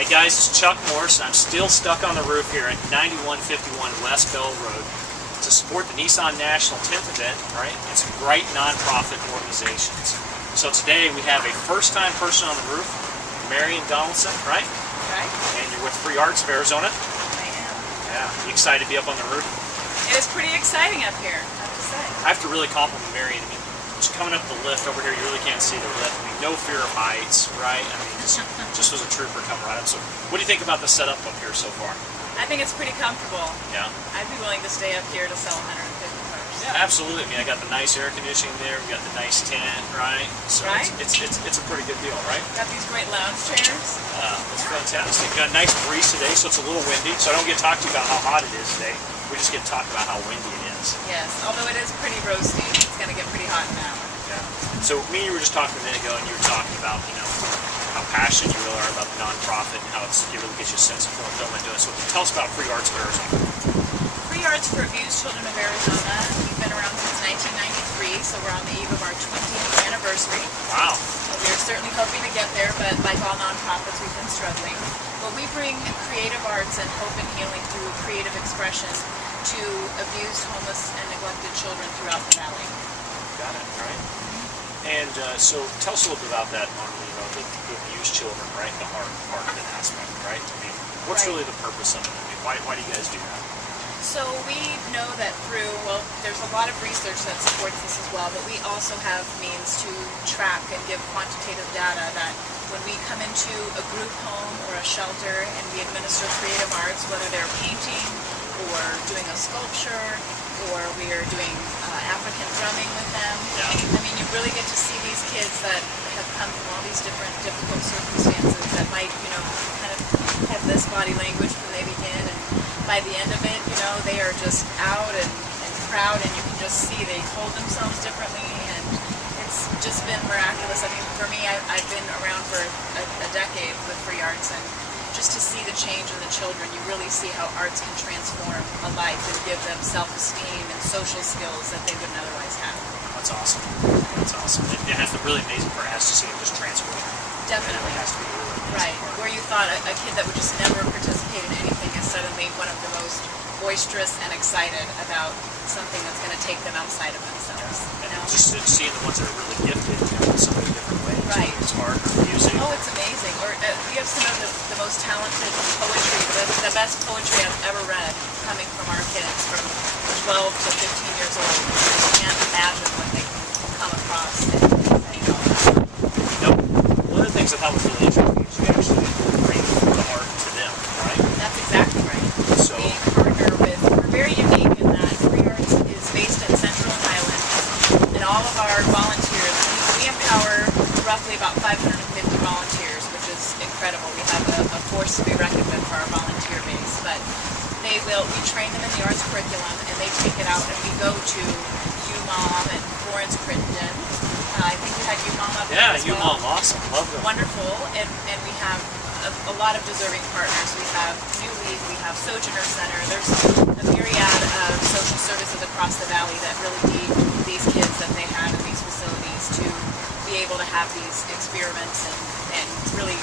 Hey guys, it's Chuck Morse, and I'm still stuck on the roof here at 9151 West Bell Road to support the Nissan National 10th event, right? And some great nonprofit organizations. So today we have a first-time person on the roof, Marion, right? Right. And you're with Free Arts of Arizona. I am. Yeah. You excited to be up on the roof? It is pretty exciting up here, I have to say. I have to really compliment Marion. I mean, just coming up the lift over here, you really can't see the lift. I mean, no fear of heights, right? I mean, just was a trooper coming right up. So, what do you think about the setup up here so far? I think it's pretty comfortable. Yeah. I'd be willing to stay up here to sell 150 cars. Yeah, absolutely. I mean, I got the nice air conditioning there. We got the nice tent, right? So right? It's a pretty good deal, right? Got these great lounge chairs. It's fantastic. Got a nice breeze today, so it's a little windy. So I don't get to talk to you about how hot it is today. We just get to talk about how windy it is. Yes, although it is pretty roasty. It's going to get pretty hot in an hour. Yeah. So me and you were just talking a minute ago, and you were talking about, you know, how passionate you really are about the nonprofit and how it really gives you a sense of fulfillment doing it. So tell us about Free Arts of Arizona. Free Arts for Abused Children of Arizona. We've been around since 1993, so we're on the eve of our 20th anniversary. Wow. So we're certainly hoping to get there, but like all nonprofits, we've been struggling. But we bring creative arts and hope and healing through creative expression to abused, homeless, and neglected children throughout the valley. Got it, right? And so tell us a little bit about that, you know, the abused children, right? The heart of an aspect, right? I mean, what's really the purpose of it? I mean, why do you guys do that? So we know that through, well, there's a lot of research that supports this as well, but we also have means to track and give quantitative data that when we come into a group home or a shelter and we administer creative arts, whether they're painting or doing a sculpture or we are doing African drumming with them. Yeah. I mean, you really get to see these kids that have come from all these different difficult circumstances that might, you know, kind of have this body language when they begin, and by the end of it, you know, they are just out and proud, and you can just see they hold themselves differently, and it's just been miraculous. I mean, for me, I've been around for a decade with Free Arts, and just to see the change in the children, you really see how arts can transform a life and give them self-esteem and social skills that they wouldn't otherwise have. That's awesome. That's awesome. It has the really amazing part. It has to see it just transform. Definitely. It has to be really amazing right. part. Where you thought a kid that would just never participate in anything is suddenly one of the most boisterous and excited about something that's going to take them outside of themselves. Yeah. You know? Just seeing the ones that are really gifted, you know, in so many different ways. Right. It's art or music. Oh, it's amazing. Or you have some of the most talented poetry, the best poetry I've ever read coming from our kids from 12 to 15 years old. I can't imagine what they can come across and say. You know, one of the things I thought was really interesting is you actually bring the art to them, right? That's exactly right. So we partner with, we're very unique in that Free Arts is based in Central and Highland, and all of our volunteers, we empower roughly about 550 volunteers, which is incredible. We have a force to be reckoned with for our volunteer base, but we train them in the arts curriculum, and they take it out, and we go to UMOM and Florence Crittenden. I think we had UMOM up there as well. Yeah, UMOM, awesome, love them. Wonderful, and we have a lot of deserving partners. We have New League, we have Sojourner Center. There's a myriad of social services across the valley that really need these kids that they have in these facilities to be able to have these experiments and really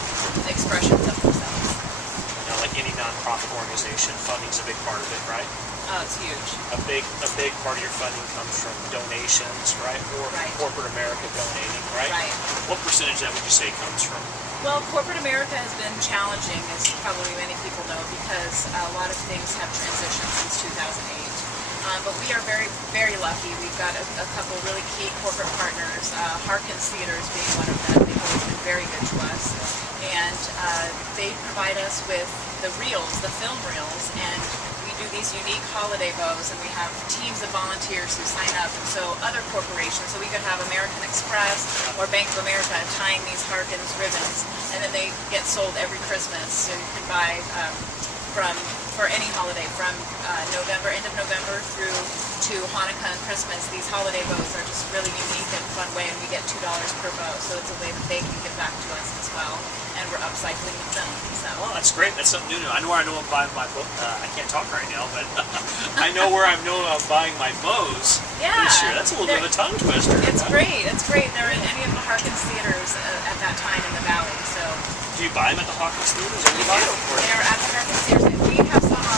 expressions of themselves. You know, like any nonprofit organization, funding's a big part of it, right? Oh, it's huge. A big part of your funding comes from donations, right? Or corporate America donating, right? Right. What percentage of that would you say comes from? Well, corporate America has been challenging, as probably many people know, because a lot of things have transitioned since 2008. But we are very, very lucky. We've got a couple really key corporate partners, Harkins Theaters being one of them. They've always been very good to us. And they provide us with the reels, the film reels, and we do these unique holiday bows, and we have teams of volunteers who sign up. And so other corporations, so we could have American Express or Bank of America tying these Harkins ribbons, and then they get sold every Christmas. So you can buy for any holiday, from November, end of November through to Hanukkah and Christmas. These holiday bows are just really unique and fun way, and we get $2 per bow, so it's a way that they can give back to us as well, and we're upcycling with them. So. Well, that's great. That's something new. I know where I'm buying my bow. I can't talk right now, but I know where I'm buying my bows this year. That's a little bit of a tongue twister. It's great. It's great. They're in any of the Harkins theaters at that time in the valley, so Do you buy them at the Hawkins theaters? Or We you buy do. them? Or? They're at the Hawkins theaters. We have some on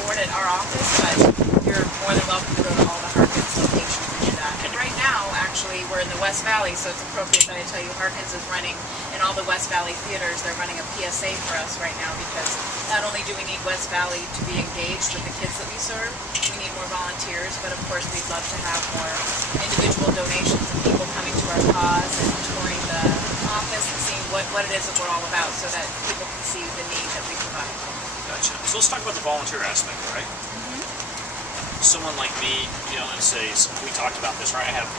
board at our office, but you're more than welcome to go to all the Harkins locations and do that. And right now, actually, we're in the West Valley, so it's appropriate that I tell you Harkins is running in all the West Valley theaters. They're running a PSA for us right now because not only do we need West Valley to be engaged with the kids that we serve, we need more volunteers, but of course we'd love to have more individual donations and people coming to our cause and touring the office and seeing what it is that we're all about so that people can see the need that we provide. Gotcha. So let's talk about the volunteer aspect, right? Someone like me, you know, and says, we talked about this, right? I have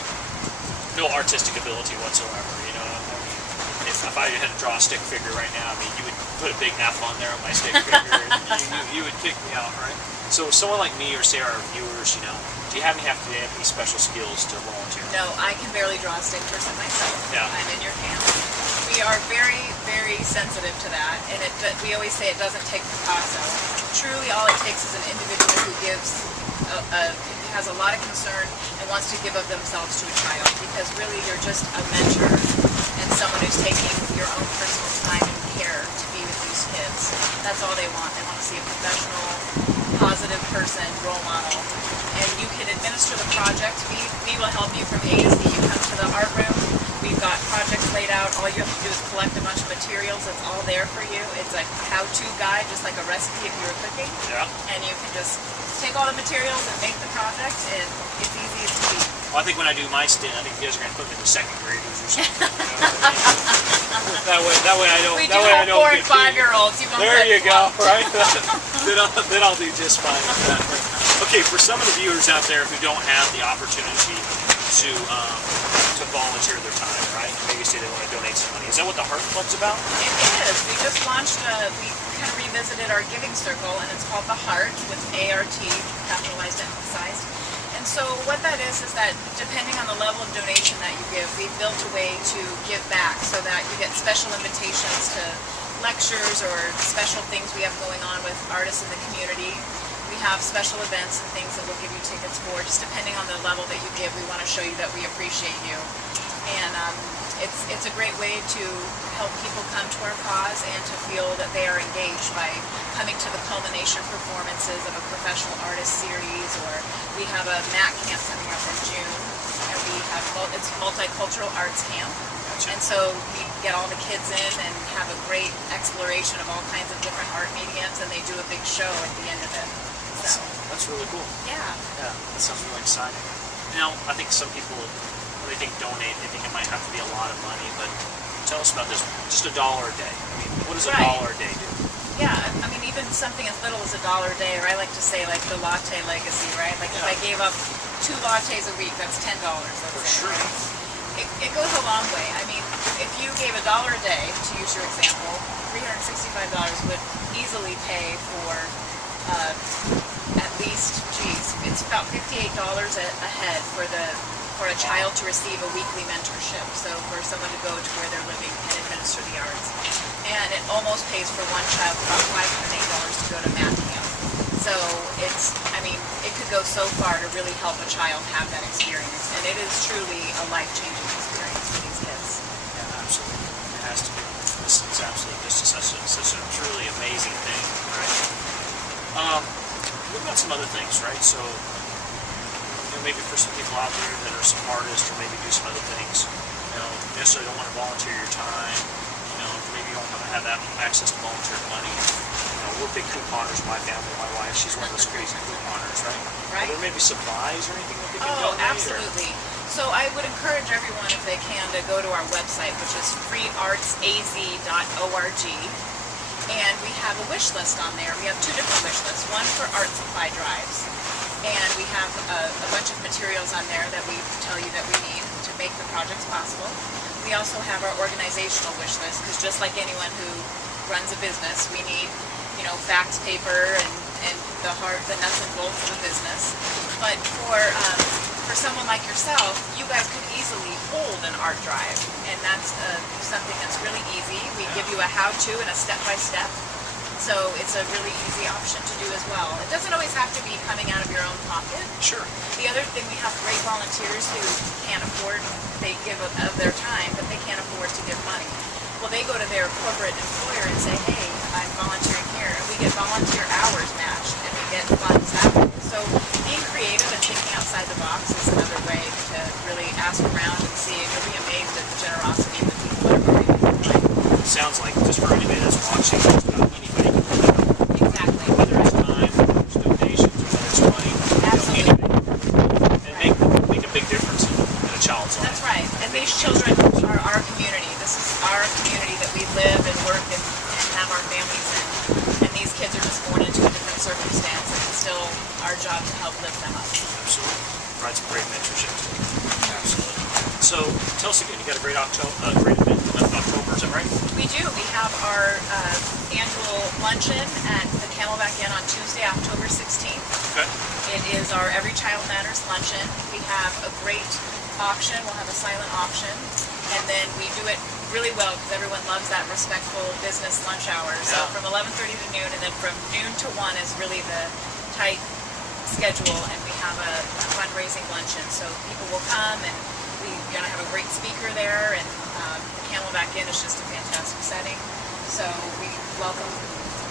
no artistic ability whatsoever, you know. I mean, if I had to draw a stick figure right now, I mean, you would put a big F on there on my stick figure, and you would kick me out, right? So someone like me, or say our viewers, you know, do you have any special skills to volunteer? No, I can barely draw a stick person myself. Yeah. I'm in your camp. We are very, very sensitive to that, and we always say it doesn't take Picasso. Truly, all it takes is an individual who has a lot of concern and wants to give of themselves to a child, because really you're just a mentor and someone who's taking your own personal time and care to be with these kids. That's all they want. They want to see a professional, positive person, role model. And you can administer the project. We will help you from A to Z. You come to the art room. We've got projects laid out. All you have to do is collect a bunch of materials. It's all there for you. It's a how-to guide, just like a recipe if you were cooking. Yeah. And you can just take all the materials and make the project, and it's easy as can be. Well, I think when I do my stint, I think you guys are going to put me in the second graders or something. that way I don't. We that do way have I don't 4 and get 5-year-olds. You won't There get you go, flunked. right? then I'll do just fine with that. Okay, for some of the viewers out there who don't have the opportunity to volunteer their time, right? Maybe say they want to donate some money. Is that what the Heart Club's about? It is. We just launched, we kind of revisited our giving circle, and it's called The Heart, with ART, capitalized, emphasized. And so what that is that depending on the level of donation that you give, we've built a way to give back so that you get special invitations to lectures or special things we have going on with artists in the community. We have special events and things that we'll give you tickets for. Just depending on the level that you give, we want to show you that we appreciate you. And it's a great way to help people come to our cause and to feel that they are engaged by coming to the culmination performances of a professional artist series, or we have a MAC camp coming up in June, and we have it's multicultural arts camp. And so we get all the kids in and have a great exploration of all kinds of different art mediums, and they do a big show at the end of it. So That's really cool. yeah. Yeah, that sounds really exciting. Now, I think some people, when they think donate, they think it might have to be a lot of money, but tell us about this. Just $1 a day. I mean, what does $1 a day do? Yeah, I mean, even something as little as $1 a day, or I like to say like the latte legacy, right? Like if I gave up 2 lattes a week, that's $10. For sure. Right? It goes a long way. I mean, if you gave $1 a day, to use your example, $365 would easily pay for at least, it's about $58 a head for a child to receive a weekly mentorship. So for someone to go to where they're living and administer the arts. And it almost pays for one child about $508 to go to math camp. So it's, I mean, it could go so far to really help a child have that experience. And it is truly a life-changing experience for these kids. Yeah, absolutely. It has to be. This is absolutely just such a truly amazing thing, right? What about some other things, right? So, you know, maybe for some people out there that are some artists, or maybe do some other things, you know, necessarily don't want to volunteer your time, you know, maybe you don't want to have that access to volunteer money. You know, we're big couponers, my family, my wife, she's one of those crazy couponers, right? Right. Are there maybe supplies or anything that they can Oh, donate? absolutely. So I would encourage everyone, if they can, to go to our website, which is freeartsaz.org. And we have a wish list on there. We have 2 different wish lists. One for art supply drives. And we have a bunch of materials on there that we tell you that we need to make the projects possible. We also have our organizational wish list, because just like anyone who runs a business, we need, you know, fax paper and the nuts and bolts of a business. But for someone like yourself, you guys could easily hold an art drive, and that's something that's really easy. We give you a how-to and a step-by-step, so it's a really easy option to do as well. It doesn't always have to be coming out of your own pocket. Sure. The other thing, we have great volunteers who can't afford, they give of their time, but they can't afford to give money. Well, they go to their corporate employer and say, hey, I'm volunteering here. And we get volunteer hours matched, and we get funds that way. So being creative and thinking outside the box is another way to really ask around and see. And you'll be amazed at the generosity of the people that are willing to provide. Sounds like just for anybody that's watching, just about anybody can help. Exactly. Whether it's time, whether it's donations, or whether it's money. Absolutely. And make a big difference in a child's life. That's right. And these children are our community. This is our community that we live and work and have our families in. And these kids are just born into a different circumstance, and it's still our job to help lift them up. Absolutely. Provide some great mentorship to them. Absolutely. So tell us again, you got a great great event coming up in October, is that right? We do. We have our annual luncheon at the Camelback Inn on Tuesday, October 16th. Okay. It is our Every Child Matters luncheon. We have a great auction. We'll have a silent auction. And then we do it really well because everyone loves that respectful business lunch hour. So Yeah. from 11:30 to noon, and then from noon to 1 is really the tight schedule. And we have a fundraising luncheon. So people will come, and we're going to have a great speaker there. And Camelback Inn is just a fantastic setting. So we welcome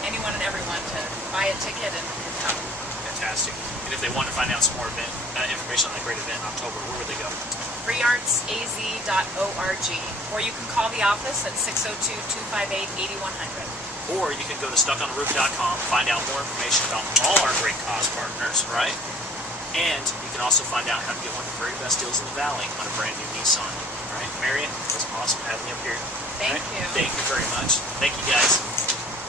anyone and everyone to buy a ticket and come. Fantastic. And if they want to find out some more information on that great event in October, where would they go? freeartsaz.org, or you can call the office at 602-258-8100. Or you can go to stuckontheRoof.com, find out more information about all our great cause partners, right? And you can also find out how to get one of the very best deals in the Valley on a brand new Nissan. All right, Marion, it was awesome having you up here. Thank All right? you. Thank you very much. Thank you, guys.